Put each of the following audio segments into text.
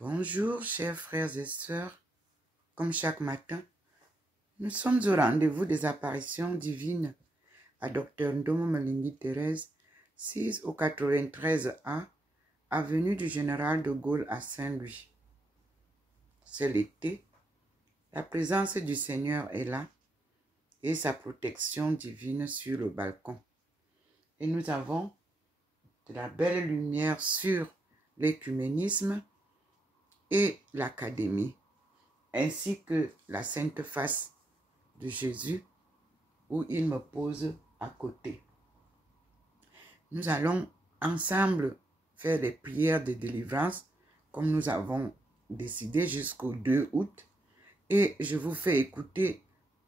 Bonjour, chers frères et sœurs. Comme chaque matin, nous sommes au rendez-vous des apparitions divines à Dr Ndomo Malingui Thérèse, 6 au 93A, avenue du Général de Gaulle à Saint-Louis. C'est l'été, la présence du Seigneur est là et sa protection divine sur le balcon. Et nous avons de la belle lumière sur l'écuménisme et l'académie, ainsi que la sainte face de Jésus où il me pose à côté. Nous allons ensemble faire des prières de délivrance comme nous avons décidé jusqu'au 2 août et je vous fais écouter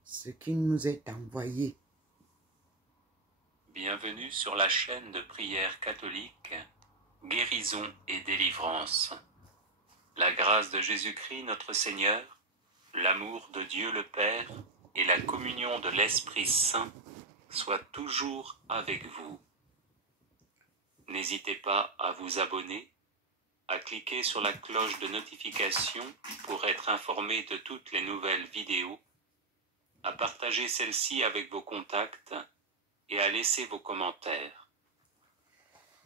ce qui nous est envoyé. Bienvenue sur la chaîne de prière catholique, guérison et délivrance. La grâce de Jésus-Christ notre Seigneur, l'amour de Dieu le Père et la communion de l'Esprit Saint soient toujours avec vous. N'hésitez pas à vous abonner, à cliquer sur la cloche de notification pour être informé de toutes les nouvelles vidéos, à partager celle-ci avec vos contacts et à laisser vos commentaires.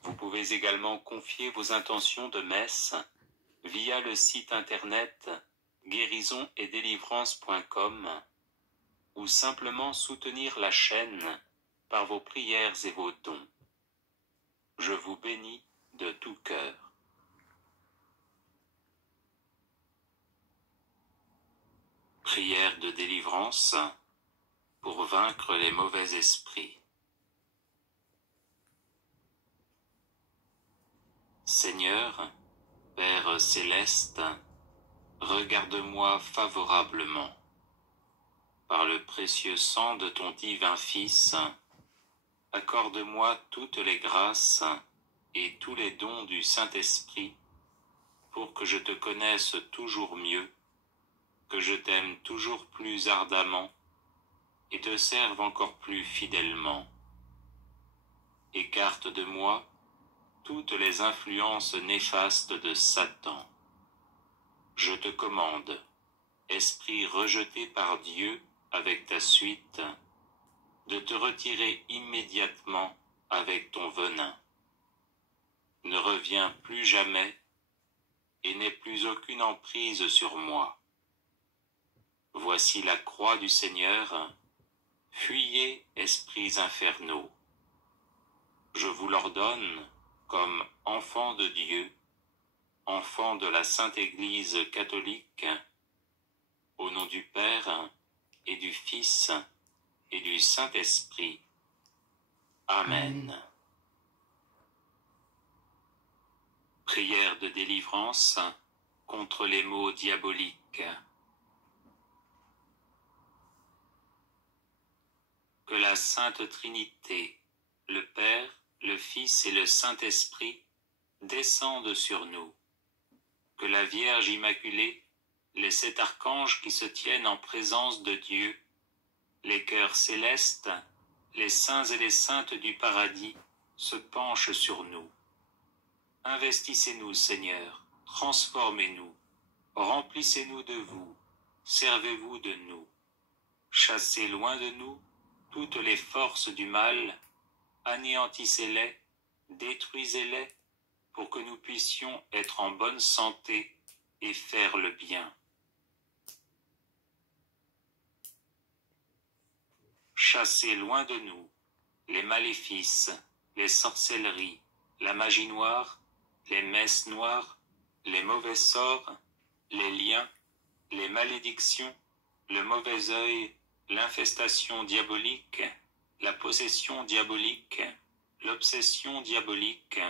Vous pouvez également confier vos intentions de messe via le site internet guérisonetdélivrance.com ou simplement soutenir la chaîne par vos prières et vos dons. Je vous bénis de tout cœur. Prière de délivrance pour vaincre les mauvais esprits. Seigneur, Père céleste, regarde-moi favorablement. Par le précieux sang de ton divin Fils, accorde-moi toutes les grâces et tous les dons du Saint-Esprit pour que je te connaisse toujours mieux, que je t'aime toujours plus ardemment et te serve encore plus fidèlement. Écarte de moi toutes les influences néfastes de Satan. Je te commande, esprit rejeté par Dieu avec ta suite, de te retirer immédiatement avec ton venin. Ne reviens plus jamais et n'aie plus aucune emprise sur moi. Voici la croix du Seigneur, fuyez, esprits infernaux. Je vous l'ordonne comme enfants de Dieu, enfants de la Sainte Église catholique, au nom du Père et du Fils et du Saint-Esprit. Amen. Prière de délivrance contre les maux diaboliques. Que la Sainte Trinité, le Père, le Fils et le Saint-Esprit descendent sur nous. Que la Vierge Immaculée, les 7 archanges qui se tiennent en présence de Dieu, les cœurs célestes, les saints et les saintes du paradis se penchent sur nous. Investissez-nous, Seigneur, transformez-nous, remplissez-nous de vous, servez-vous de nous. Chassez loin de nous toutes les forces du mal, anéantissez-les, détruisez-les, pour que nous puissions être en bonne santé et faire le bien. Chassez loin de nous les maléfices, les sorcelleries, la magie noire, les messes noires, les mauvais sorts, les liens, les malédictions, le mauvais œil, l'infestation diabolique, la possession diabolique, l'obsession diabolique,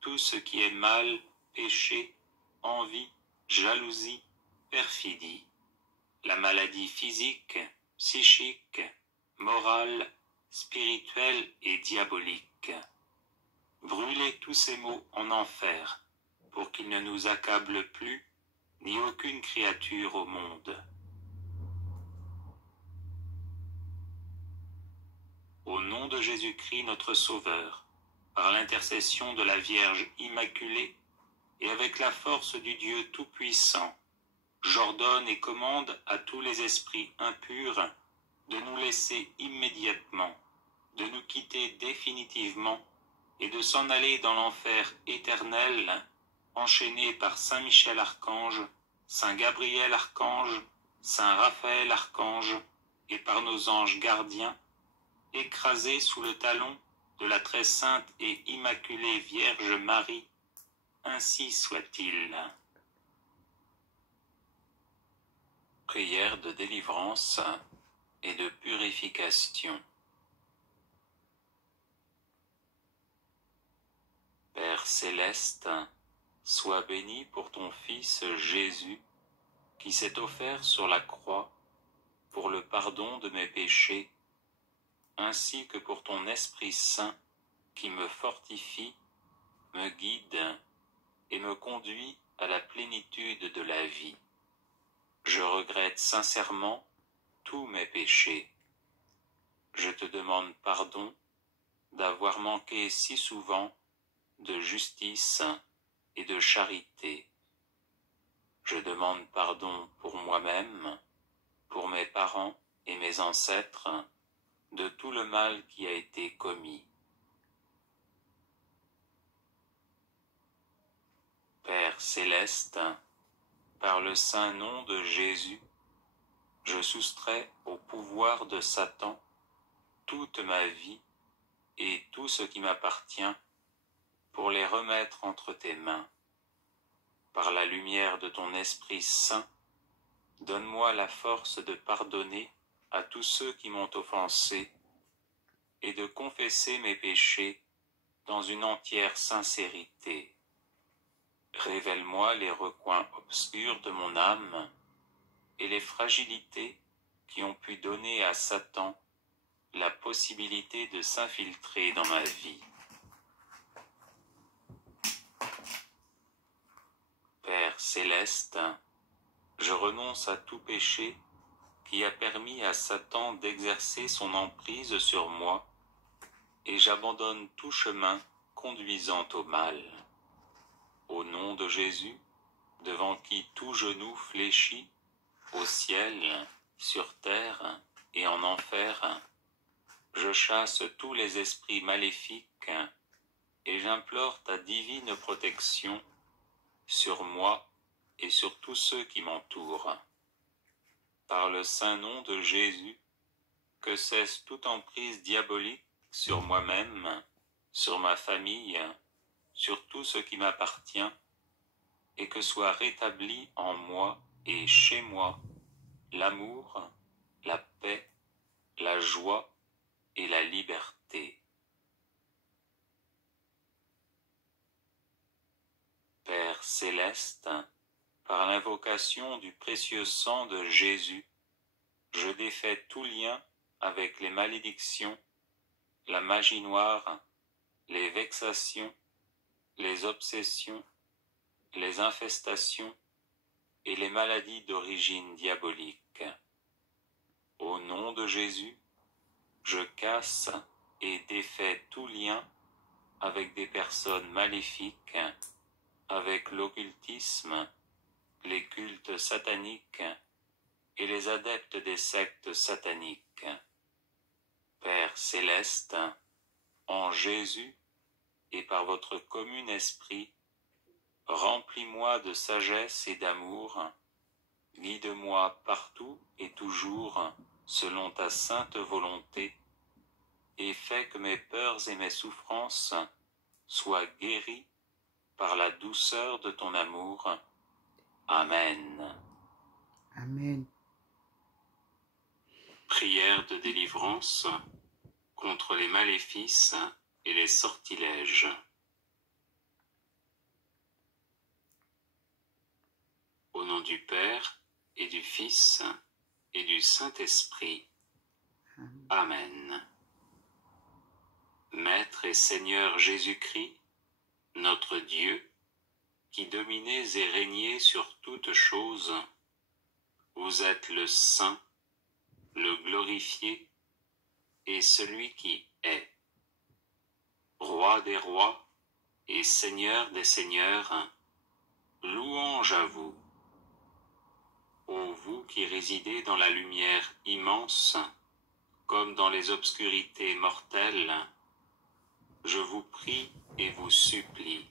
tout ce qui est mal, péché, envie, jalousie, perfidie, la maladie physique, psychique, morale, spirituelle et diabolique. Brûlez tous ces maux en enfer, pour qu'ils ne nous accablent plus, ni aucune créature au monde. Au nom de Jésus-Christ notre Sauveur, par l'intercession de la Vierge Immaculée, et avec la force du Dieu Tout-Puissant, j'ordonne et commande à tous les esprits impurs de nous laisser immédiatement, de nous quitter définitivement et de s'en aller dans l'enfer éternel, enchaînés par Saint Michel Archange, Saint Gabriel Archange, Saint Raphaël Archange, et par nos anges gardiens, écrasés sous le talon de la très sainte et immaculée Vierge Marie, ainsi soit-il. Prière de délivrance et de purification. Père céleste, sois béni pour ton Fils Jésus, qui s'est offert sur la croix pour le pardon de mes péchés, ainsi que pour ton Esprit Saint, qui me fortifie, me guide et me conduit à la plénitude de la vie. Je regrette sincèrement tous mes péchés. Je te demande pardon d'avoir manqué si souvent de justice et de charité. Je demande pardon pour moi-même, pour mes parents et mes ancêtres, de tout le mal qui a été commis. Père céleste, par le saint nom de Jésus, je soustrais au pouvoir de Satan toute ma vie et tout ce qui m'appartient pour les remettre entre tes mains. Par la lumière de ton Esprit Saint, donne-moi la force de pardonner à tous ceux qui m'ont offensé et de confesser mes péchés dans une entière sincérité. Révèle-moi les recoins obscurs de mon âme et les fragilités qui ont pu donner à Satan la possibilité de s'infiltrer dans ma vie. Père céleste, je renonce à tout péché qui a permis à Satan d'exercer son emprise sur moi et j'abandonne tout chemin conduisant au mal. Au nom de Jésus, devant qui tout genou fléchit, au ciel, sur terre et en enfer, je chasse tous les esprits maléfiques et j'implore ta divine protection sur moi et sur tous ceux qui m'entourent. Par le saint nom de Jésus, que cesse toute emprise diabolique sur moi-même, sur ma famille, sur tout ce qui m'appartient, et que soit rétabli en moi et chez moi l'amour, la paix, la joie et la liberté. Père céleste, par l'invocation du précieux sang de Jésus, je défais tout lien avec les malédictions, la magie noire, les vexations, les obsessions, les infestations et les maladies d'origine diabolique. Au nom de Jésus, je casse et défais tout lien avec des personnes maléfiques, avec l'occultisme, les cultes sataniques et les adeptes des sectes sataniques. Père céleste, en Jésus et par votre commun esprit, remplis-moi de sagesse et d'amour, guide-moi partout et toujours selon ta sainte volonté, et fais que mes peurs et mes souffrances soient guéries par la douceur de ton amour. Amen. Amen. Prière de délivrance contre les maléfices et les sortilèges. Au nom du Père et du Fils et du Saint-Esprit. Amen. Maître et Seigneur Jésus-Christ, notre Dieu, qui dominez et régnez sur toutes choses, vous êtes le Saint, le glorifié et celui qui est, Roi des rois et Seigneur des seigneurs, Louange à vous. Ô vous qui résidez dans la lumière immense, comme dans les obscurités mortelles, je vous prie et vous supplie.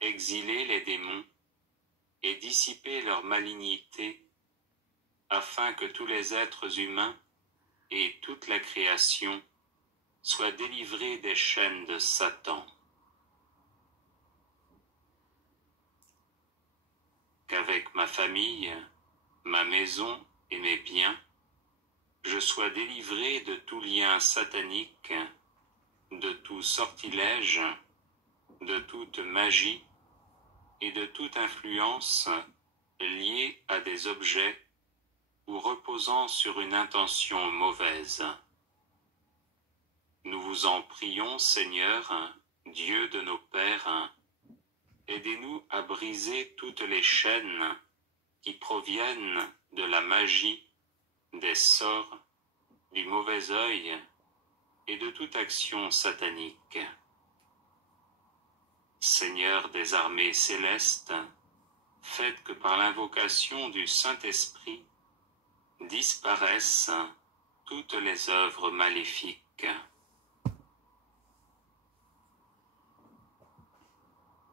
Exilez les démons et dissipez leur malignité, afin que tous les êtres humains et toute la création soient délivrés des chaînes de Satan. Qu'avec ma famille, ma maison et mes biens, je sois délivré de tout lien satanique, de tout sortilège, de toute magie et de toute influence liée à des objets ou reposant sur une intention mauvaise. Nous vous en prions, Seigneur, Dieu de nos pères, aidez-nous à briser toutes les chaînes qui proviennent de la magie, des sorts, du mauvais œil et de toute action satanique. Seigneur des armées célestes, faites que par l'invocation du Saint-Esprit disparaissent toutes les œuvres maléfiques.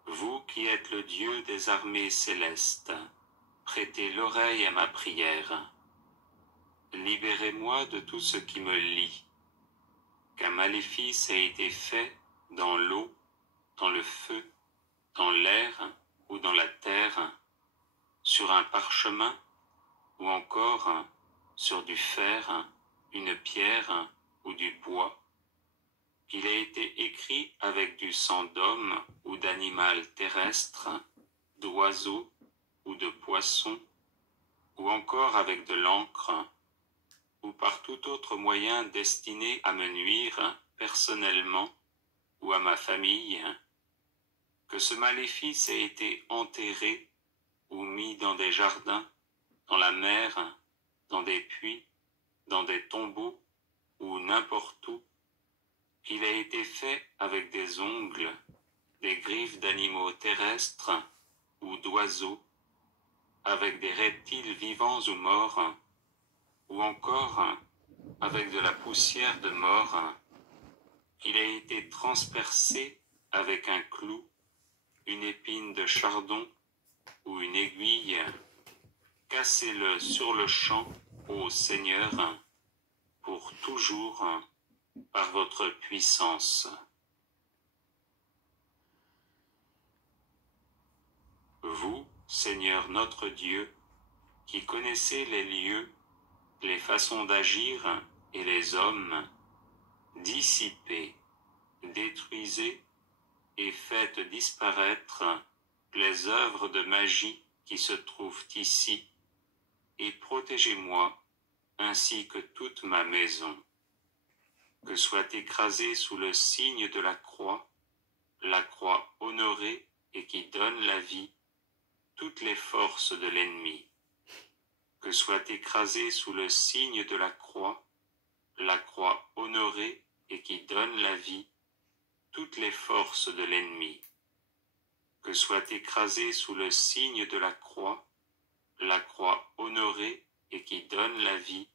Vous qui êtes le Dieu des armées célestes, prêtez l'oreille à ma prière. Libérez-moi de tout ce qui me lie, qu'un maléfice ait été fait dans l'eau, dans le feu, dans l'air ou dans la terre, sur un parchemin ou encore sur du fer, une pierre ou du bois, qu'il ait été écrit avec du sang d'homme ou d'animal terrestre, d'oiseau ou de poisson, ou encore avec de l'encre, ou par tout autre moyen destiné à me nuire personnellement ou à ma famille, que ce maléfice ait été enterré ou mis dans des jardins, dans la mer, dans des puits, dans des tombeaux ou n'importe où, qu'il ait été fait avec des ongles, des griffes d'animaux terrestres ou d'oiseaux, avec des reptiles vivants ou morts, ou encore avec de la poussière de mort, qu'il ait été transpercé avec un clou, une épine de chardon ou une aiguille. Cassez-le sur le champ, ô Seigneur, pour toujours, par votre puissance. Vous, Seigneur notre Dieu, qui connaissez les lieux, les façons d'agir et les hommes, dissipez, détruisez et faites disparaître les œuvres de magie qui se trouvent ici, et protégez-moi ainsi que toute ma maison. Que soit écrasée sous le signe de la croix honorée et qui donne la vie, toutes les forces de l'ennemi. Que soit écrasée sous le signe de la croix honorée et qui donne la vie, toutes les forces de l'ennemi. Que soit écrasée sous le signe de la croix honorée et qui donne la vie,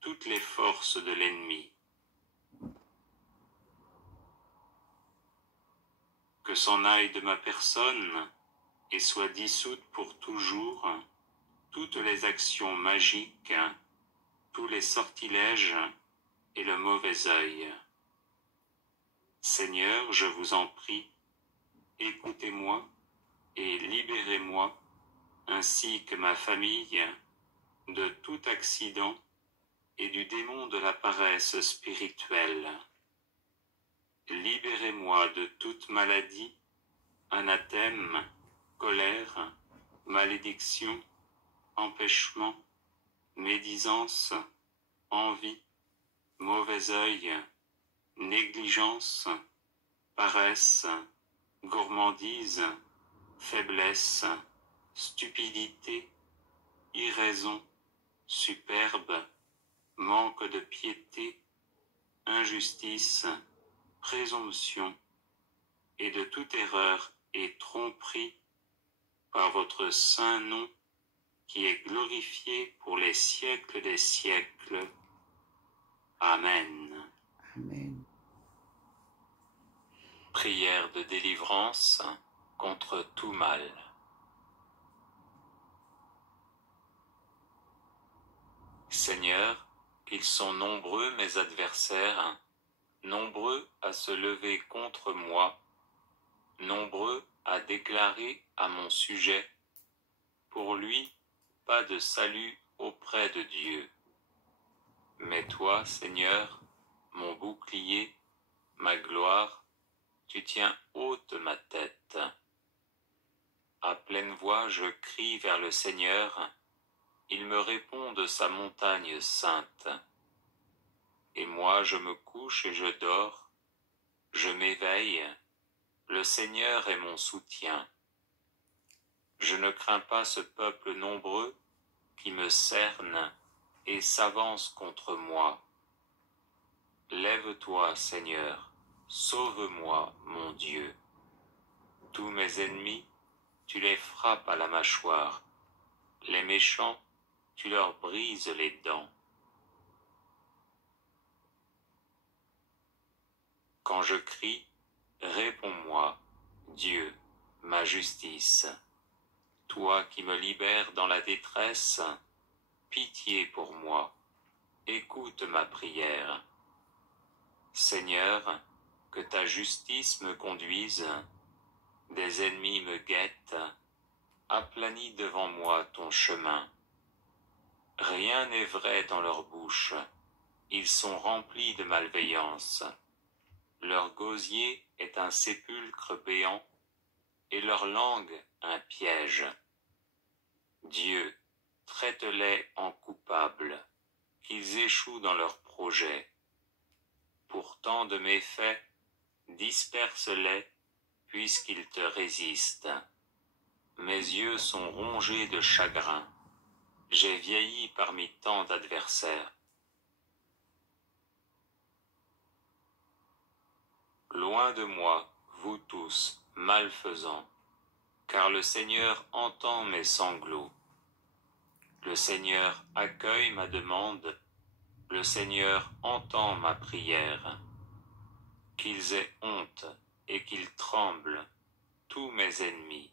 toutes les forces de l'ennemi. Que s'en aille de ma personne et soit dissoute pour toujours toutes les actions magiques, tous les sortilèges et le mauvais œil. Seigneur, je vous en prie, écoutez-moi et libérez-moi, ainsi que ma famille, de tout accident et du démon de la paresse spirituelle. Libérez-moi de toute maladie, anathème, colère, malédiction, empêchement, médisance, envie, mauvais œil, négligence, paresse, gourmandise, faiblesse, stupidité, irraison, superbe, manque de piété, injustice, présomption, et de toute erreur et tromperie par votre saint nom, qui est glorifié pour les siècles des siècles. Amen. Amen. Prière de délivrance contre tout mal. Seigneur, qu'ils sont nombreux mes adversaires, nombreux à se lever contre moi, nombreux à déclarer à mon sujet, pour lui, pas de salut auprès de Dieu. Mais toi, Seigneur, mon bouclier, ma gloire, tu tiens haute ma tête. À pleine voix, je crie vers le Seigneur, il me répond de sa montagne sainte. Et moi, je me couche et je dors, je m'éveille, le Seigneur est mon soutien. Je ne crains pas ce peuple nombreux qui me cerne et s'avance contre moi. Lève-toi, Seigneur, sauve-moi, mon Dieu. Tous mes ennemis, tu les frappes à la mâchoire. Les méchants, tu leur brises les dents. Quand je crie, réponds-moi, Dieu, ma justice. Toi qui me libères dans la détresse, pitié pour moi, écoute ma prière. Seigneur, que ta justice me conduise, des ennemis me guettent, aplanis devant moi ton chemin. Rien n'est vrai dans leur bouche, ils sont remplis de malveillance. Leur gosier est un sépulcre béant, et leur langue un piège. Dieu, traite-les en coupables, qu'ils échouent dans leurs projets. Pour tant de méfaits, disperse-les, puisqu'ils te résistent. Mes yeux sont rongés de chagrin, j'ai vieilli parmi tant d'adversaires. Loin de moi, vous tous, malfaisants, car le Seigneur entend mes sanglots. Le Seigneur accueille ma demande, le Seigneur entend ma prière. Qu'ils aient honte et qu'ils tremblent, tous mes ennemis,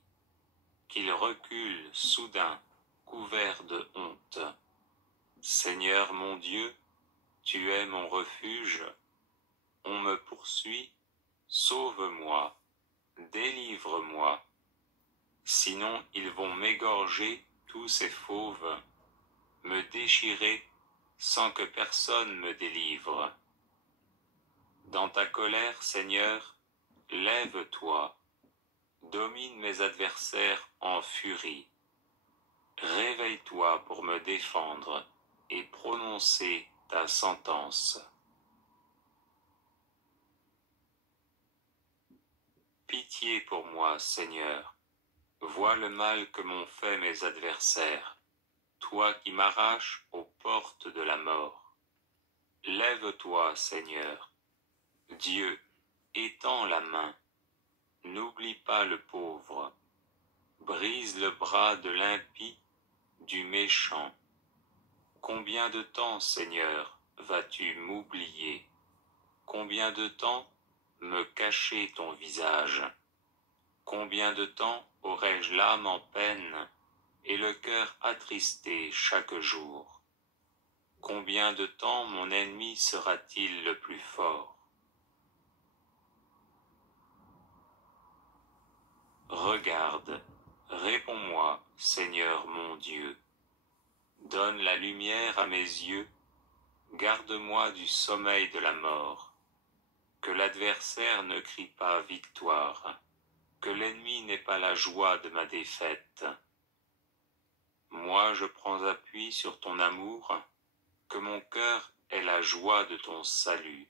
qu'ils reculent soudain, couverts de honte. Seigneur mon Dieu, tu es mon refuge, on me poursuit, sauve-moi, délivre-moi. Sinon ils vont m'égorger tous ces fauves, me déchirer sans que personne me délivre. Dans ta colère, Seigneur, lève-toi, domine mes adversaires en furie. Réveille-toi pour me défendre et prononcer ta sentence. Pitié pour moi, Seigneur, vois le mal que m'ont fait mes adversaires, toi qui m'arraches aux portes de la mort. Lève-toi, Seigneur. Dieu, étends la main, n'oublie pas le pauvre, brise le bras de l'impie, du méchant. Combien de temps, Seigneur, vas-tu m'oublier? Combien de temps me cacher ton visage? Combien de temps aurai-je l'âme en peine et le cœur attristé chaque jour? Combien de temps mon ennemi sera-t-il le plus fort? Regarde, réponds-moi, Seigneur mon Dieu. Donne la lumière à mes yeux, garde-moi du sommeil de la mort. Que l'adversaire ne crie pas victoire, que l'ennemi n'ait pas la joie de ma défaite. Moi je prends appui sur ton amour, que mon cœur ait la joie de ton salut.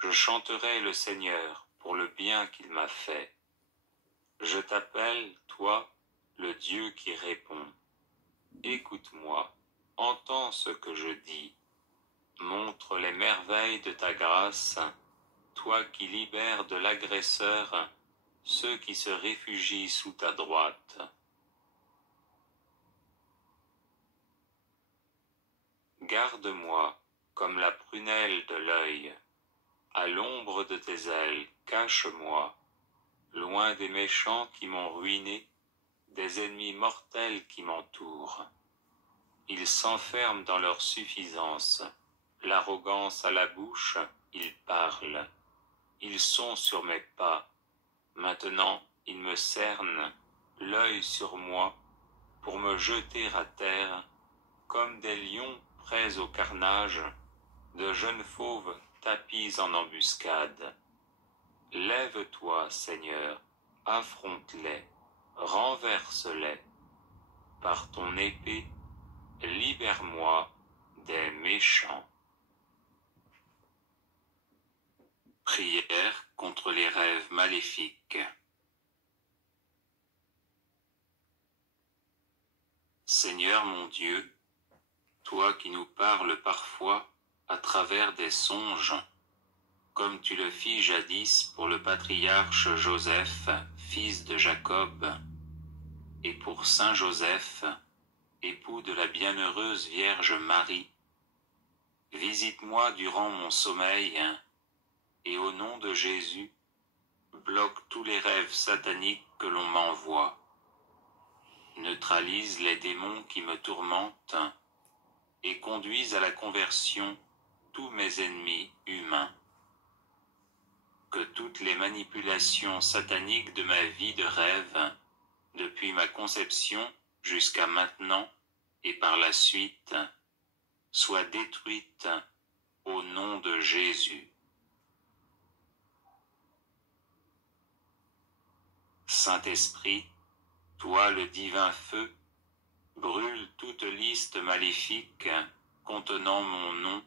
Je chanterai le Seigneur pour le bien qu'il m'a fait. Je t'appelle, toi, le Dieu qui répond. Écoute-moi, entends ce que je dis. Montre les merveilles de ta grâce, toi qui libères de l'agresseur ceux qui se réfugient sous ta droite. Garde-moi comme la prunelle de l'œil. À l'ombre de tes ailes, cache-moi, loin des méchants qui m'ont ruiné, des ennemis mortels qui m'entourent. Ils s'enferment dans leur suffisance, l'arrogance à la bouche, ils parlent. Ils sont sur mes pas, maintenant ils me cernent, l'œil sur moi, pour me jeter à terre, comme des lions prêts au carnage, de jeunes fauves tapis en embuscade. Lève-toi, Seigneur, affronte-les, renverse-les. Par ton épée, libère-moi des méchants. Prière contre les rêves maléfiques. Seigneur mon Dieu, toi qui nous parles parfois à travers des songes, comme tu le fis jadis pour le patriarche Joseph, fils de Jacob, et pour Saint Joseph, époux de la bienheureuse Vierge Marie, visite-moi durant mon sommeil, et au nom de Jésus, bloque tous les rêves sataniques que l'on m'envoie. Neutralise les démons qui me tourmentent, et conduise à la conversion tous mes ennemis humains. Que toutes les manipulations sataniques de ma vie de rêve, depuis ma conception jusqu'à maintenant et par la suite, soient détruites au nom de Jésus. Saint-Esprit, toi le divin feu, brûle toute liste maléfique contenant mon nom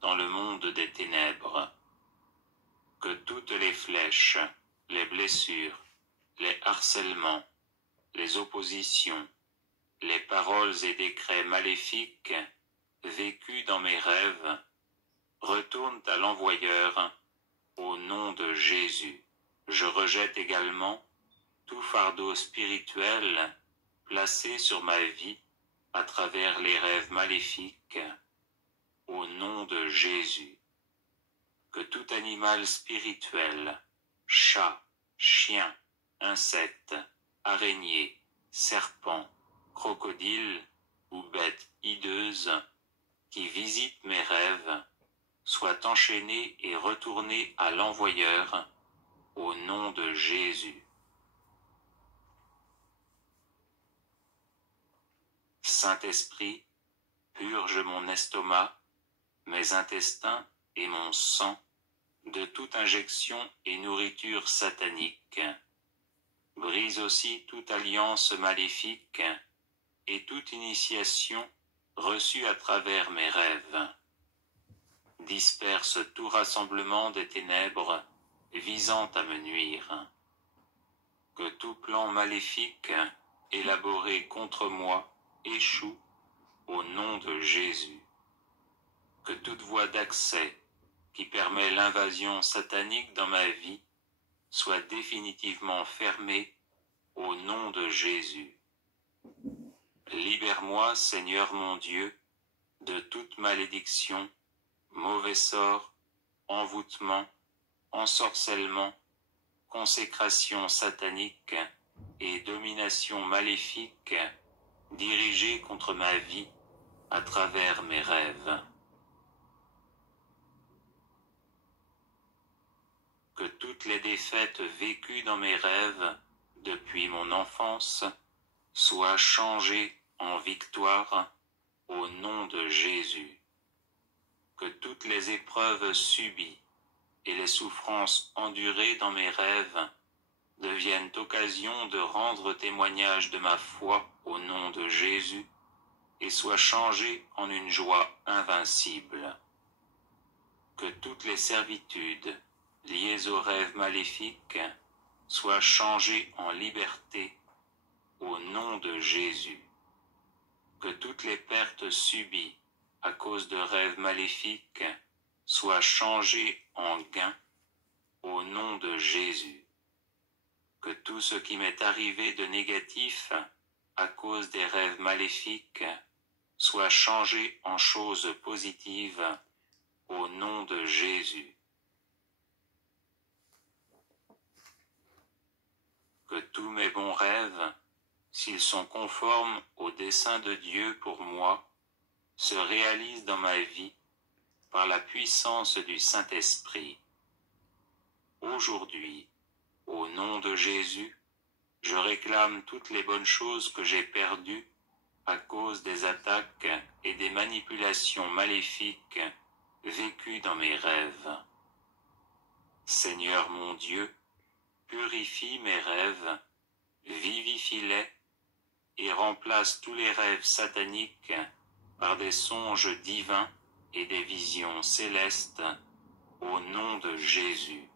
dans le monde des ténèbres. Que toutes les flèches, les blessures, les harcèlements, les oppositions, les paroles et décrets maléfiques vécus dans mes rêves retournent à l'envoyeur au nom de Jésus. Je rejette également tout fardeau spirituel placé sur ma vie à travers les rêves maléfiques au nom de Jésus. Que tout animal spirituel, chat, chien, insecte, araignée, serpent, crocodile ou bête hideuse qui visite mes rêves, soit enchaîné et retourné à l'envoyeur au nom de Jésus. Saint-Esprit, purge mon estomac, mes intestins et mon sang de toute injection et nourriture satanique. Brise aussi toute alliance maléfique et toute initiation reçue à travers mes rêves. Disperse tout rassemblement des ténèbres visant à me nuire. Que tout plan maléfique élaboré contre moi échoue au nom de Jésus. Que toute voie d'accès qui permet l'invasion satanique dans ma vie soit définitivement fermée au nom de Jésus. Libère-moi, Seigneur mon Dieu, de toute malédiction, mauvais sort, envoûtement, ensorcellement, consécration satanique et domination maléfique dirigée contre ma vie à travers mes rêves. Que toutes les défaites vécues dans mes rêves depuis mon enfance soient changées en victoire au nom de Jésus. Que toutes les épreuves subies et les souffrances endurées dans mes rêves deviennent occasion de rendre témoignage de ma foi au nom de Jésus et soient changées en une joie invincible. Que toutes les servitudes liées aux rêves maléfiques soient changées en liberté au nom de Jésus. Que toutes les pertes subies à cause de rêves maléfiques soient changées en gains au nom de Jésus. Que tout ce qui m'est arrivé de négatif à cause des rêves maléfiques soient changées en choses positives au nom de Jésus. Que tous mes bons rêves, s'ils sont conformes au dessein de Dieu pour moi, se réalisent dans ma vie par la puissance du Saint-Esprit. Aujourd'hui, au nom de Jésus, je réclame toutes les bonnes choses que j'ai perdues à cause des attaques et des manipulations maléfiques vécues dans mes rêves. Seigneur mon Dieu, purifie mes rêves, vivifie-les et remplace tous les rêves sataniques par des songes divins et des visions célestes au nom de Jésus.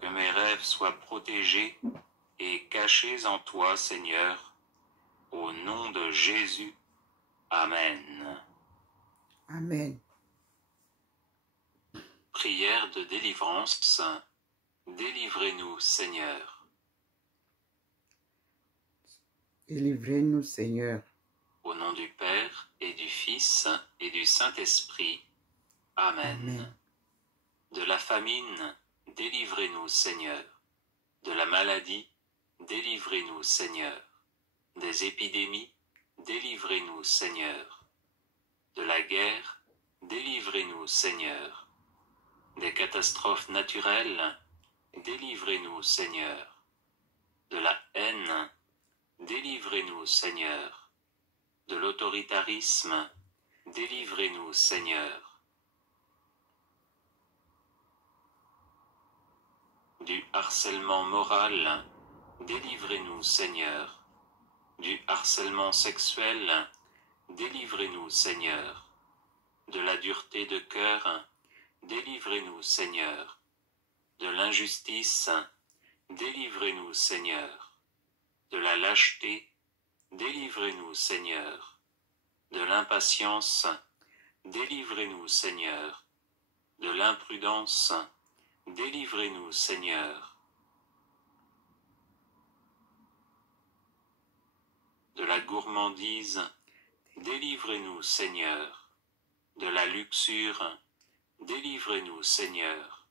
Que mes rêves soient protégés et cachés en toi, Seigneur, au nom de Jésus. Amen. Amen. Prière de délivrance. Délivrez-nous, Seigneur. Délivrez-nous, Seigneur. Au nom du Père et du Fils et du Saint-Esprit. Amen. Amen. De la famine, délivrez-nous, Seigneur. De la maladie, délivrez-nous, Seigneur. Des épidémies, délivrez-nous, Seigneur. De la guerre, délivrez-nous, Seigneur. Des catastrophes naturelles, délivrez-nous, Seigneur. De la haine, délivrez-nous, Seigneur. De l'autoritarisme, délivrez-nous, Seigneur. Du harcèlement moral, délivrez-nous, Seigneur. Du harcèlement sexuel, délivrez-nous, Seigneur. De la dureté de cœur, délivrez-nous, Seigneur. De l'injustice, délivrez-nous, Seigneur. De la lâcheté, délivrez-nous, Seigneur. De l'impatience, délivrez-nous, Seigneur. De l'imprudence, délivrez-nous, Seigneur. De la gourmandise, délivrez-nous, Seigneur. De la luxure, délivrez-nous, Seigneur.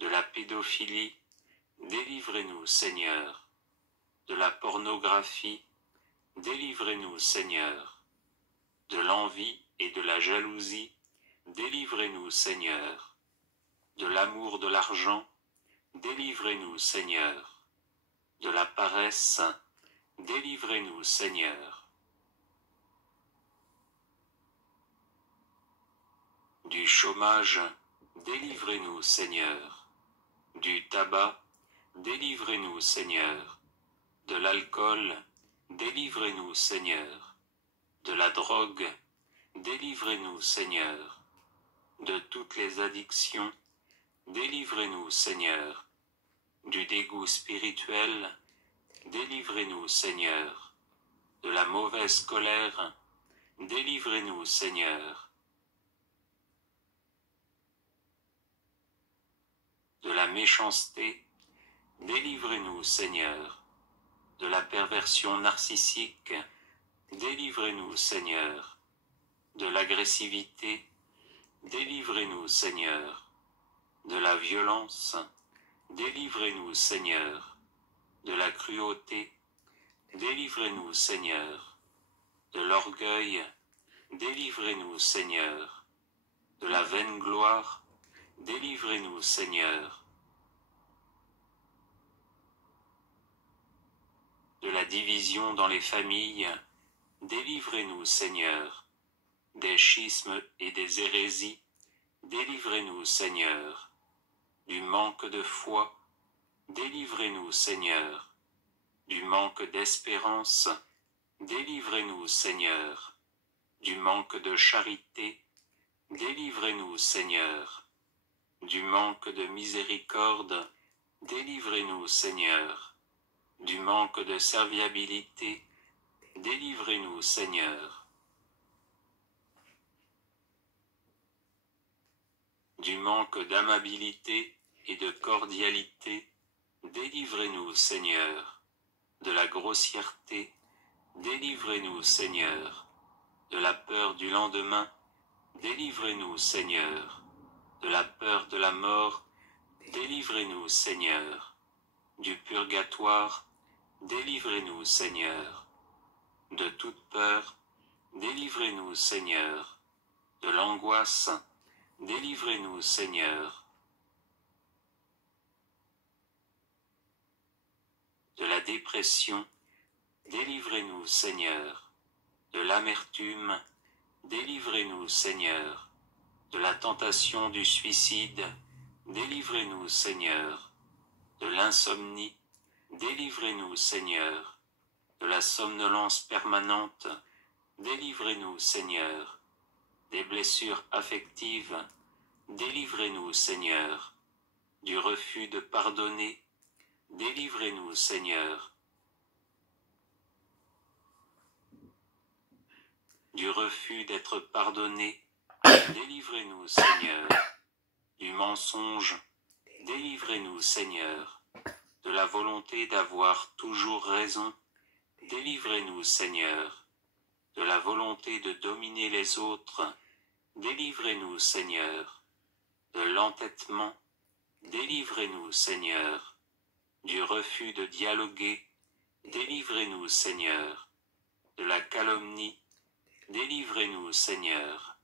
De la pédophilie, délivrez-nous, Seigneur. De la pornographie, délivrez-nous, Seigneur. De l'envie et de la jalousie, délivrez-nous, Seigneur. De l'amour de l'argent, délivrez-nous, Seigneur. De la paresse, délivrez-nous, Seigneur. Du chômage, délivrez-nous, Seigneur. Du tabac, délivrez-nous, Seigneur. De l'alcool, délivrez-nous, Seigneur. De la drogue, délivrez-nous, Seigneur. De toutes les addictions, délivrez-nous, Seigneur. Du dégoût spirituel, délivrez-nous, Seigneur. De la mauvaise colère, délivrez-nous, Seigneur. De la méchanceté, délivrez-nous, Seigneur. De la perversion narcissique, délivrez-nous, Seigneur. De l'agressivité, délivrez-nous, Seigneur. De la violence, délivrez-nous, Seigneur. De la cruauté, délivrez-nous, Seigneur. De l'orgueil, délivrez-nous, Seigneur. De la vaine gloire, délivrez-nous, Seigneur. De la division dans les familles, délivrez-nous, Seigneur. Des schismes et des hérésies, délivrez-nous, Seigneur. Du manque de foi, délivrez-nous, Seigneur. Du manque d'espérance, délivrez-nous, Seigneur. Du manque de charité, délivrez-nous, Seigneur. Du manque de miséricorde, délivrez-nous, Seigneur. Du manque de serviabilité, délivrez-nous, Seigneur. Du manque d'amabilité et de cordialité, délivrez-nous, Seigneur. De la grossièreté, délivrez-nous, Seigneur. De la peur du lendemain, délivrez-nous, Seigneur. De la peur de la mort, délivrez-nous, Seigneur. Du purgatoire, délivrez-nous, Seigneur. De toute peur, délivrez-nous, Seigneur. De l'angoisse, délivrez-nous, Seigneur. De la dépression, délivrez-nous, Seigneur. De l'amertume, délivrez-nous, Seigneur. De la tentation du suicide, délivrez-nous, Seigneur. De l'insomnie, délivrez-nous, Seigneur. De la somnolence permanente, délivrez-nous, Seigneur. Des blessures affectives, délivrez-nous, Seigneur. Du refus de pardonner, délivrez-nous, Seigneur. Du refus d'être pardonné, délivrez-nous, Seigneur. Du mensonge, délivrez-nous, Seigneur. De la volonté d'avoir toujours raison, délivrez-nous, Seigneur. De la volonté de dominer les autres, délivrez-nous, Seigneur. De l'entêtement, délivrez-nous, Seigneur. Du refus de dialoguer, délivrez-nous, Seigneur. De la calomnie, délivrez-nous, Seigneur.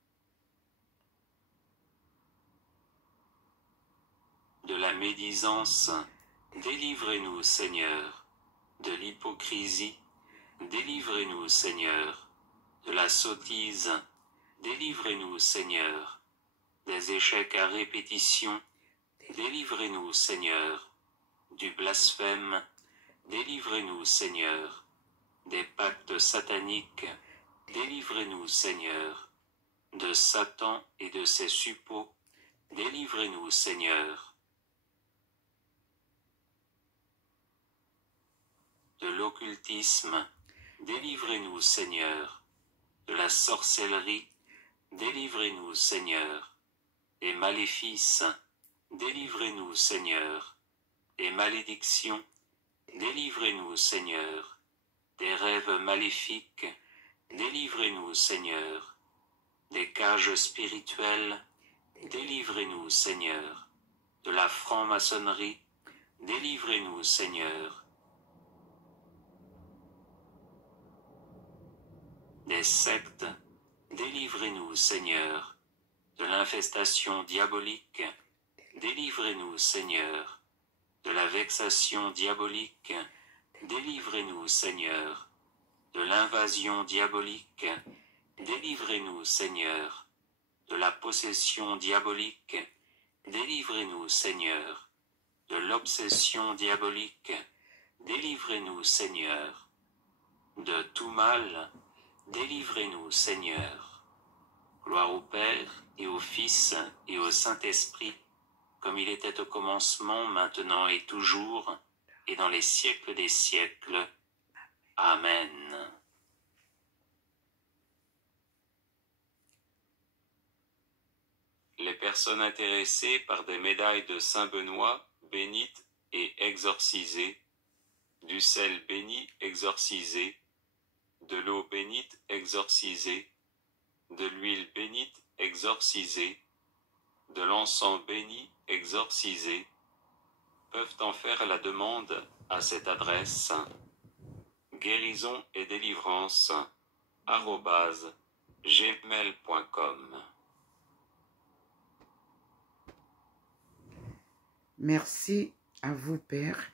De la médisance, délivrez-nous, Seigneur. De l'hypocrisie, délivrez-nous, Seigneur. De la sottise, délivrez-nous, Seigneur. Des échecs à répétition, délivrez-nous, Seigneur. Du blasphème, délivrez-nous, Seigneur. Des pactes sataniques, délivrez-nous, Seigneur. De Satan et de ses suppôts, délivrez-nous, Seigneur. De l'occultisme, délivrez-nous, Seigneur. De la sorcellerie, délivrez-nous, Seigneur. Des maléfices, délivrez-nous, Seigneur. Des malédictions, délivrez-nous, Seigneur. Des rêves maléfiques, délivrez-nous, Seigneur. Des cages spirituelles, délivrez-nous, Seigneur. De la franc-maçonnerie, délivrez-nous, Seigneur. Des sectes, délivrez-nous, Seigneur. De l'infestation diabolique, délivrez-nous, Seigneur. De la vexation diabolique, délivrez-nous, Seigneur. De l'invasion diabolique, délivrez-nous, Seigneur. De la possession diabolique, délivrez-nous, Seigneur. De l'obsession diabolique, délivrez-nous, Seigneur. De tout mal, délivrez-nous, Seigneur. Gloire au Père, et au Fils, et au Saint-Esprit, comme il était au commencement, maintenant et toujours, et dans les siècles des siècles. Amen. Les personnes intéressées par des médailles de Saint-Benoît, bénites et exorcisées, du sel béni exorcisé, de l'eau bénite exorcisée, de l'huile bénite exorcisée, de l'encens béni exorcisé, peuvent en faire la demande à cette adresse: guérison et délivrance @gmail.com. Merci à vous, Père,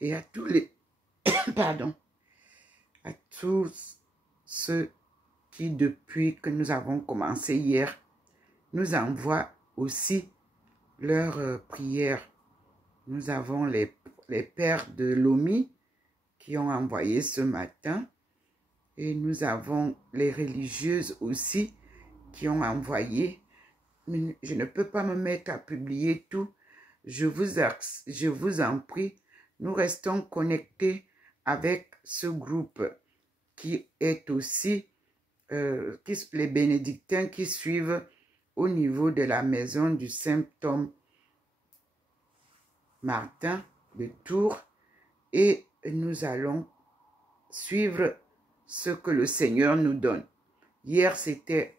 et à tous les pardon, à tous ceux qui, depuis que nous avons commencé hier, nous envoient aussi leurs prières. Nous avons les pères de l'OMI qui ont envoyé ce matin, et nous avons les religieuses aussi qui ont envoyé. Je ne peux pas me mettre à publier tout. Je vous en prie, nous restons connectés avec ce groupe qui est aussi les bénédictins qui suivent au niveau de la maison du Saint-Homme Martin de Tours, et nous allons suivre ce que le Seigneur nous donne. Hier, c'était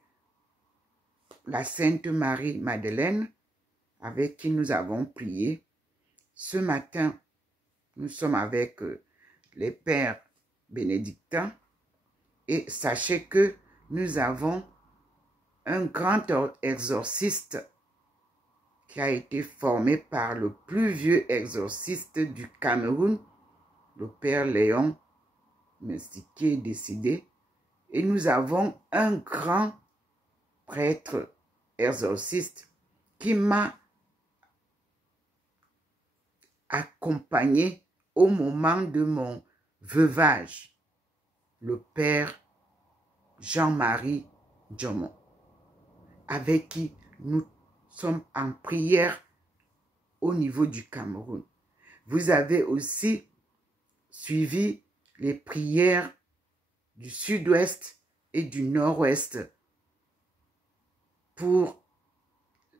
la Sainte Marie-Madeleine avec qui nous avons prié. Ce matin, nous sommes avec les pères bénédictins et sachez que nous avons un grand exorciste qui a été formé par le plus vieux exorciste du Cameroun, le père Léon Messi, qui est décédé. Et nous avons un grand prêtre exorciste qui m'a accompagné au moment de mon veuvage, le père Jean-Marie Djomon, avec qui nous sommes en prière au niveau du Cameroun. Vous avez aussi suivi les prières du sud-ouest et du nord-ouest pour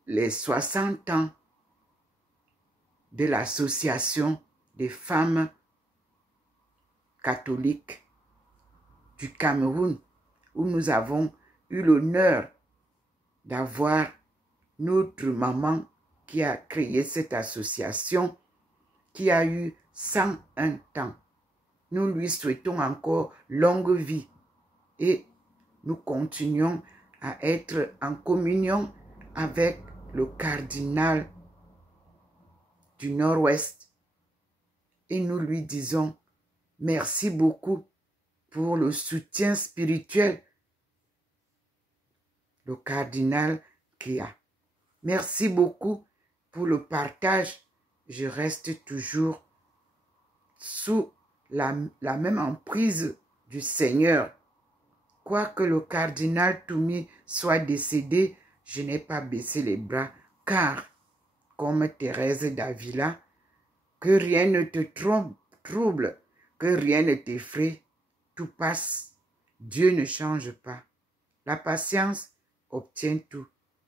les 60 ans de l'association des femmes catholiques du Cameroun, où nous avons eu l'honneur d'avoir notre maman qui a créé cette association, qui a eu 101 ans. Nous lui souhaitons encore longue vie et nous continuons à être en communion avec le cardinal du Nord-Ouest et nous lui disons merci beaucoup pour le soutien spirituel, le cardinal Kia. Merci beaucoup pour le partage. Je reste toujours sous la même emprise du Seigneur. Quoique le cardinal Toumi soit décédé, je n'ai pas baissé les bras, car, comme Thérèse d'Avila, que rien ne te trouble, que rien ne t'effraie, tout passe, Dieu ne change pas. La patience obtient tout.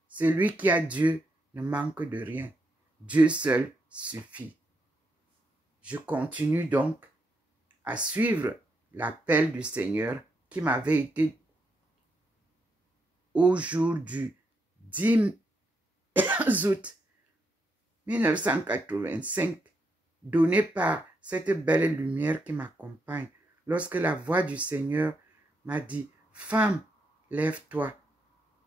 Celui qui a Dieu ne manque de rien. Dieu seul suffit. Je continue donc à suivre l'appel du Seigneur qui m'avait été au jour du 10 août 1985, donné par cette belle lumière qui m'accompagne, lorsque la voix du Seigneur m'a dit « Femme, lève-toi,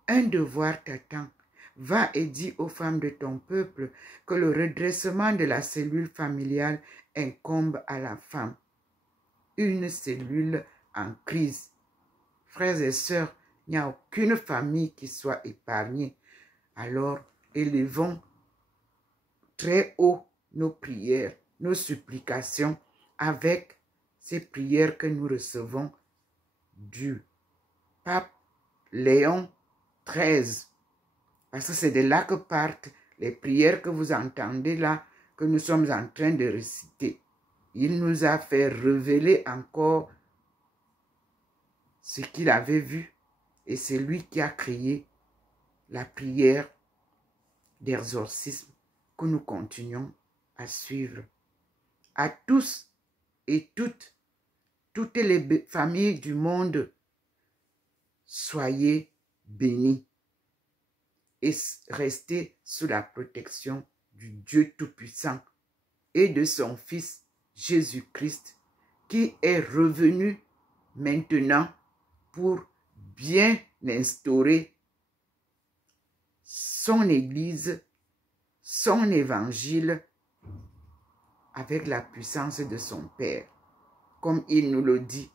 un devoir t'attend. Va et dis aux femmes de ton peuple que le redressement de la cellule familiale incombe à la femme. Une cellule en crise. » Frères et sœurs, il n'y a aucune famille qui soit épargnée. Alors, élevons très haut nos prières, nos supplications avec ces prières que nous recevons du pape Léon XIII. Parce que c'est de là que partent les prières que vous entendez là, que nous sommes en train de réciter. Il nous a fait révéler encore ce qu'il avait vu. Et c'est lui qui a créé la prière d'exorcisme que nous continuons à suivre. À tous et toutes les familles du monde, soyez bénis et restez sous la protection du Dieu Tout-Puissant et de son Fils Jésus-Christ qui est revenu maintenant pour bien instaurer son Église, son évangile avec la puissance de son Père. Comme il nous le dit,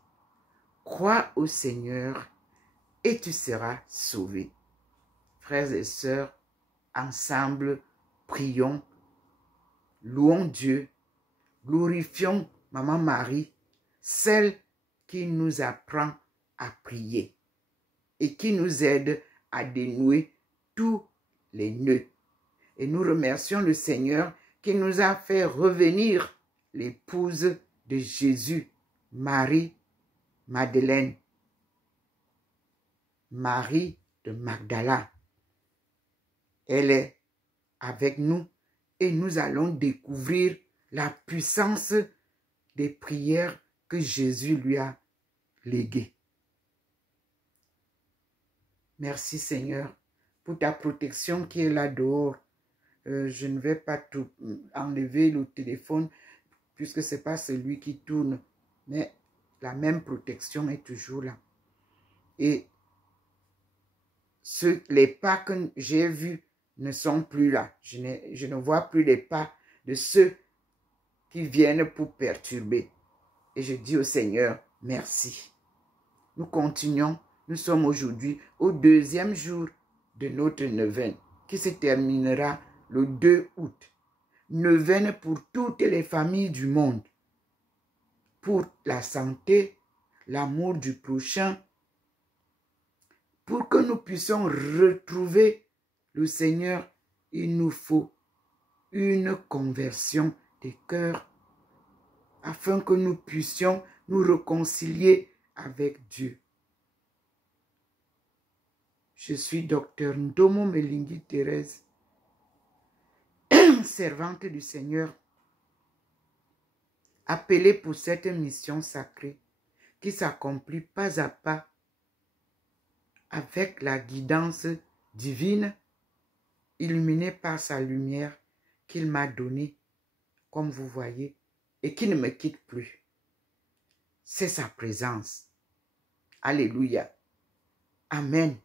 crois au Seigneur et tu seras sauvé. Frères et sœurs, ensemble, prions, louons Dieu, glorifions Maman Marie, celle qui nous apprend à prier et qui nous aide à dénouer tous les nœuds. Et nous remercions le Seigneur qui nous a fait revenir l'épouse de Jésus, Marie-Madeleine, Marie de Magdala. Elle est avec nous et nous allons découvrir la puissance des prières que Jésus lui a léguées. Merci Seigneur pour ta protection qui est là dehors. Je ne vais pas tout enlever le téléphone puisque ce n'est pas celui qui tourne, mais la même protection est toujours là. Et les pas que j'ai vus ne sont plus là. Je ne vois plus les pas de ceux qui viennent pour perturber. Et je dis au Seigneur, merci. Nous continuons. Nous sommes aujourd'hui au 2e jour de notre neuvaine qui se terminera le 2 août. Neuvaine pour toutes les familles du monde. Pour la santé, l'amour du prochain. Pour que nous puissions retrouver le Seigneur, il nous faut une conversion des cœurs afin que nous puissions nous réconcilier avec Dieu. Je suis Dr Ndomo Melingi Thérèse, servante du Seigneur, appelée pour cette mission sacrée qui s'accomplit pas à pas avec la guidance divine, illuminée par sa lumière qu'il m'a donnée, comme vous voyez, et qui ne me quitte plus. C'est sa présence. Alléluia. Amen.